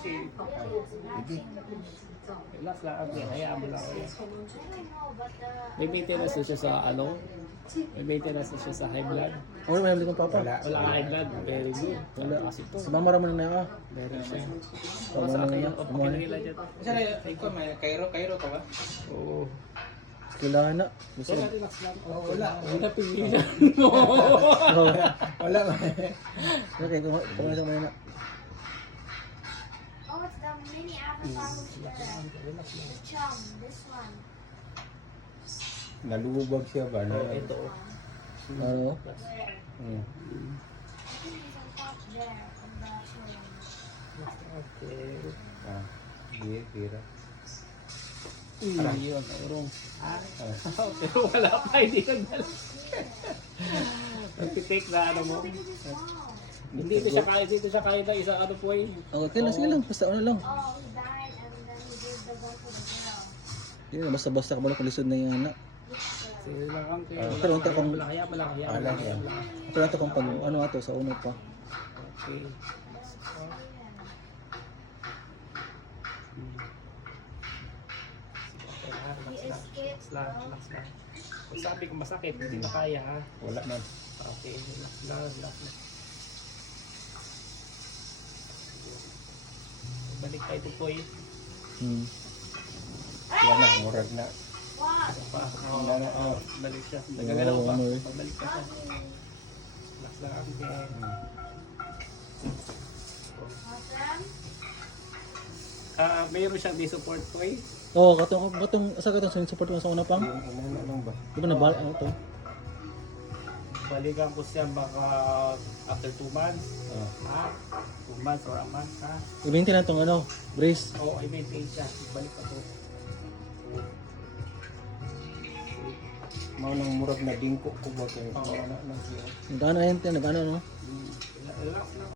Sige. Relax lang, okay. Hayaan mo lang. May maintenance na siya sa ano? May maintenance na siya sa high blood. Ano may nabili kong papa? Wala. Wala ka high blood. Very good. Wala kasi ito. Sa mama raman na nga. Very siya. Tama Sa na akin, nga. okay na nila dyan. Isa na, ikaw may Cairo ka ba? Oo. Kailangan na. Gusto na relax lang. Oh, wala. Wala pigilan. No. Wala ba? Okay, kumain sa mga na. Oh, it's the mini avatar with the chum. This one. Nalubog siya ba? Ito. Ano? Hmm. I think he's on top there on the showroom. Okay. Ah, sige, tira. Yun, urong. Pero wala pa, hindi ka dala. Nagtitake na ano mo. Hindi ito siya kaya ng isang ano po eh. Okay lang, sige lang. Basta ano lang. Oh, he died and then he gave the gun to the girl. Yun, basta-basta ka ba kulisod na yung anak. Sige lang ang Pero unta kung Kaya mo lang. Alam yan. pero ito kung pag ano ato sa uno pa. Okay. He escaped. Relax lang. Kung sabi ko masakit, hindi na kaya ha. Wala man. Okay, relax lang. Balik tayo ito po eh. Wala na, murag na. What? Wala na, oh. Balik siya. Nagagalaw pa. ano eh. Pagbalik ka siya. Relax lang. Awesome. Mayroon siyang di-support ko eh. Oo, katong asa katong support mo sa una pang. Yung inano lang ba? Di ba na ano to? Balikan ko siya baka after 2 months. Oh. Ha? 2 months or a month ha? I-maintain na tong ano, brace. Oo, I maintain siya. Balik ako. Mao nang murag na dingko ko ba kayo? Oo. Wala na siya. Nagano yan, nagano no? Relax lang.